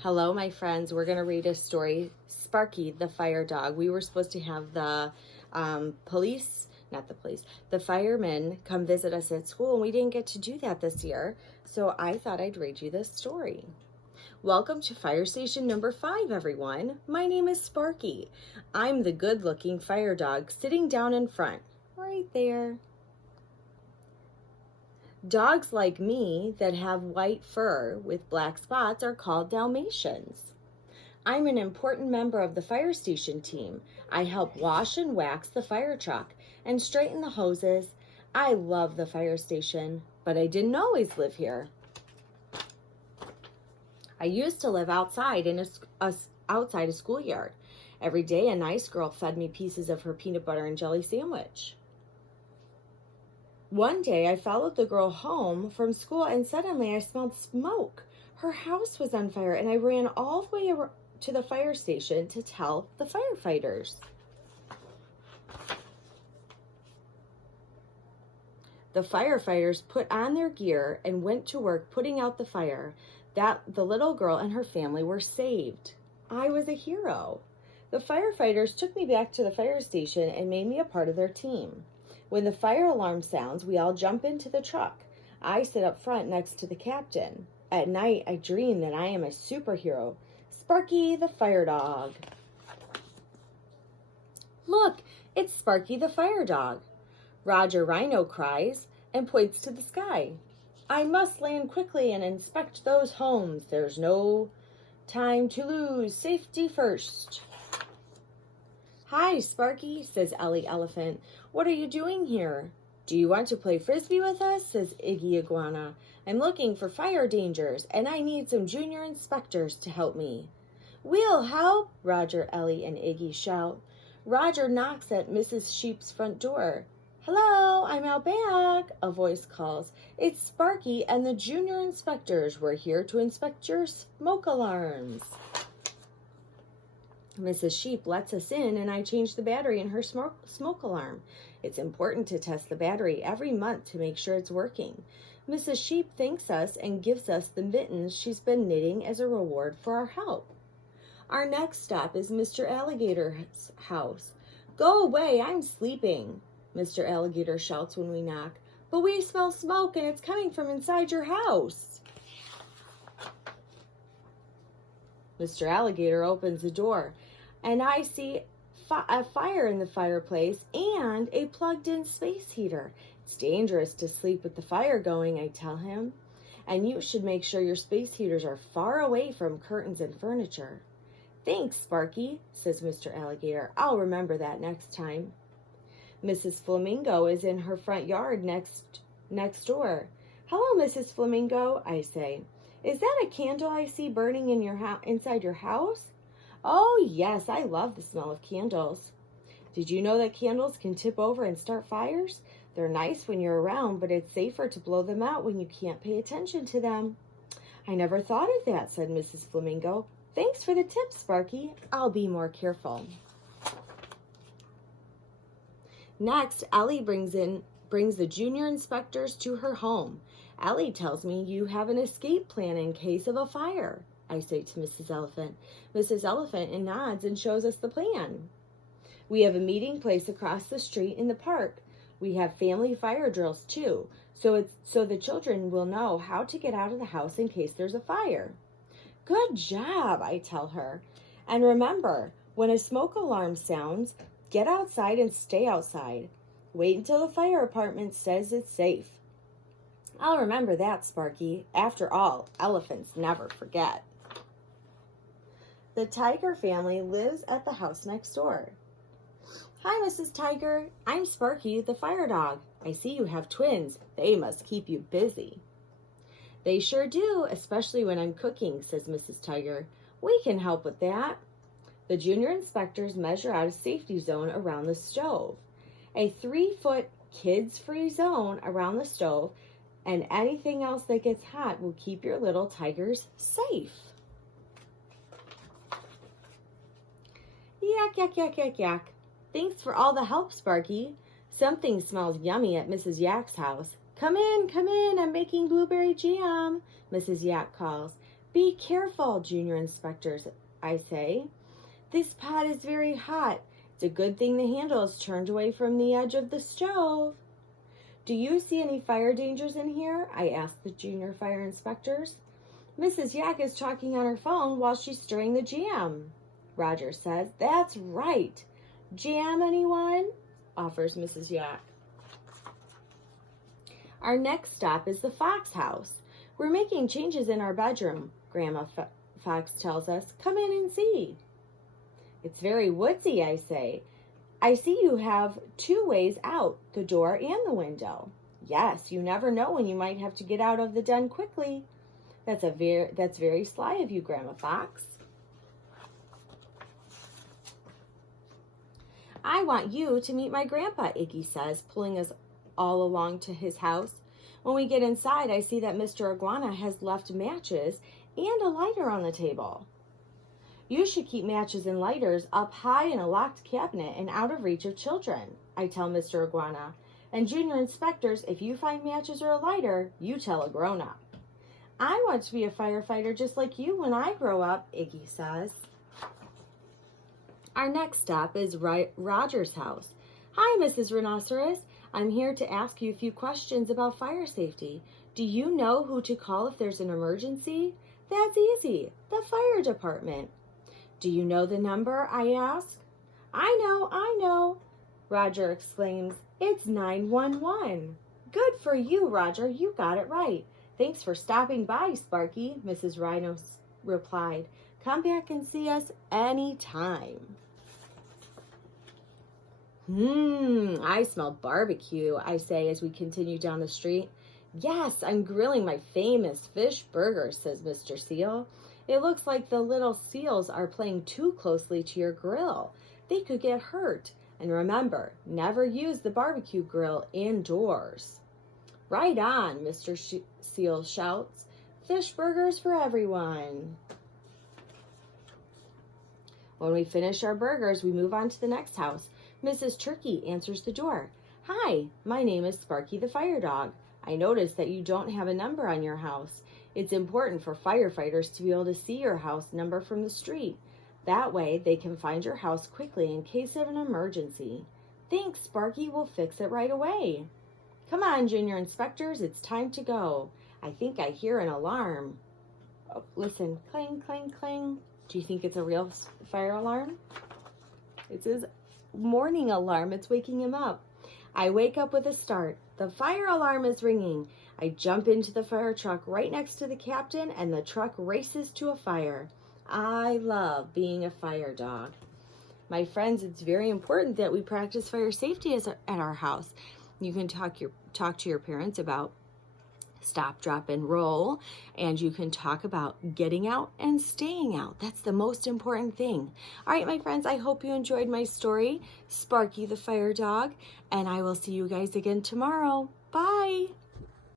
Hello, my friends. We're going to read a story, Sparky, the fire dog. We were supposed to have the the firemen come visit us at school, and we didn't get to do that this year. So I thought I'd read you this story. Welcome to fire station number 5, everyone. My name is Sparky. I'm the good-looking fire dog sitting down in front, right there. Dogs like me that have white fur with black spots are called Dalmatians. I'm an important member of the fire station team. I help wash and wax the fire truck and straighten the hoses. I love the fire station, but I didn't always live here. I used to live outside in outside a schoolyard. Every day, a nice girl fed me pieces of her peanut butter and jelly sandwich. One day, I followed the girl home from school, and suddenly I smelled smoke. Her house was on fire, and I ran all the way to the fire station to tell the firefighters. The firefighters put on their gear and went to work putting out the fire. The little girl and her family were saved. I was a hero. The firefighters took me back to the fire station and made me a part of their team. When the fire alarm sounds, we all jump into the truck. I sit up front next to the captain. At night, I dream that I am a superhero, Sparky the fire dog. Look, it's Sparky the fire dog. Roger Rhino cries and points to the sky. I must land quickly and inspect those homes. There's no time to lose. Safety first. Hi, Sparky, says Ellie Elephant. What are you doing here? Do you want to play frisbee with us? Says Iggy Iguana. I'm looking for fire dangers, and I need some junior inspectors to help me. We'll help, Roger, Ellie, and Iggy shout. Roger knocks at Mrs. Sheep's front door. Hello, I'm out back, a voice calls. It's Sparky and the junior inspectors. We're here to inspect your smoke alarms. Mrs. Sheep lets us in, and I change the battery in her smoke alarm. It's important to test the battery every month to make sure it's working. Mrs. Sheep thanks us and gives us the mittens she's been knitting as a reward for our help. Our next stop is Mr. Alligator's house. Go away, I'm sleeping, Mr. Alligator shouts when we knock. But we smell smoke, and it's coming from inside your house. Mr. Alligator opens the door, and I see a fire in the fireplace and a plugged-in space heater. It's dangerous to sleep with the fire going, I tell him, and you should make sure your space heaters are far away from curtains and furniture. Thanks, Sparky, says Mr. Alligator. I'll remember that next time. Mrs. Flamingo is in her front yard next door. Hello, Mrs. Flamingo, I say. Is that a candle I see burning in inside your house? Oh, yes, I love the smell of candles. Did you know that candles can tip over and start fires? They're nice when you're around, but it's safer to blow them out when you can't pay attention to them. I never thought of that, said Mrs. Flamingo. Thanks for the tip, Sparky. I'll be more careful. Next, Ellie brings the junior inspectors to her home. Ellie tells me you have an escape plan in case of a fire, I say to Mrs. Elephant. Mrs. Elephant nods and shows us the plan. We have a meeting place across the street in the park. We have family fire drills too, so the children will know how to get out of the house in case there's a fire. Good job, I tell her. And remember, when a smoke alarm sounds, get outside and stay outside. Wait until the fire department says it's safe. I'll remember that, Sparky. After all, elephants never forget. The Tiger family lives at the house next door. Hi, Mrs. Tiger. I'm Sparky, the fire dog. I see you have twins. They must keep you busy. They sure do, especially when I'm cooking, says Mrs. Tiger. We can help with that. The junior inspectors measure out a safety zone around the stove. A 3-foot kids-free zone around the stove, and anything else that gets hot will keep your little tigers safe. Yak, yak, yak, yak, yak. Thanks for all the help, Sparky. Something smells yummy at Mrs. Yak's house. Come in, I'm making blueberry jam, Mrs. Yak calls. Be careful, junior inspectors, I say. This pot is very hot. It's a good thing the handle is turned away from the edge of the stove. Do you see any fire dangers in here? I ask the junior fire inspectors. Mrs. Yak is talking on her phone while she's stirring the jam, Roger says. That's right. Jam, anyone? Offers Mrs. Yak. Our next stop is the Fox house. We're making changes in our bedroom, Grandma Fox tells us. Come in and see. It's very woodsy, I say. I see you have 2 ways out, the door and the window. Yes, you never know when you might have to get out of the den quickly. That's very sly of you, Grandma Fox. I want you to meet my grandpa, Iggy says, pulling us all along to his house. When we get inside, I see that Mr. Iguana has left matches and a lighter on the table. You should keep matches and lighters up high in a locked cabinet and out of reach of children, I tell Mr. Iguana. And junior inspectors, if you find matches or a lighter, you tell a grown-up. I want to be a firefighter just like you when I grow up, Iggy says. Our next stop is Roger's house. Hi, Mrs. Rhinoceros. I'm here to ask you a few questions about fire safety. Do you know who to call if there's an emergency? That's easy. The fire department. Do you know the number? I ask. I know, Roger exclaims. It's 911. Good for you, Roger. You got it right. Thanks for stopping by, Sparky, Mrs. Rhino replied. Come back and see us anytime. I smell barbecue, I say as we continue down the street. Yes, I'm grilling my famous fish burger, says Mr. Seal. It looks like the little seals are playing too closely to your grill. They could get hurt. And remember, never use the barbecue grill indoors. Right on, Mr. Seal shouts. Fish burgers for everyone. When we finish our burgers, we move on to the next house. Mrs. Turkey answers the door. Hi, my name is Sparky the Fire Dog. I noticed that you don't have a number on your house. It's important for firefighters to be able to see your house number from the street. That way, they can find your house quickly in case of an emergency. Thanks, Sparky. We'll fix it right away. Come on, junior inspectors. It's time to go. I think I hear an alarm. Oh, listen. Clang, clang, clang. Do you think it's a real fire alarm? It's his morning alarm. It's waking him up. I wake up with a start. The fire alarm is ringing. I jump into the fire truck right next to the captain, and the truck races to a fire. I love being a fire dog. My friends, it's very important that we practice fire safety at our house. You can talk to your parents about stop, drop, and roll, and you can talk about getting out and staying out. That's the most important thing. All right, my friends, I hope you enjoyed my story, Sparky the Fire Dog, and I will see you guys again tomorrow. Bye.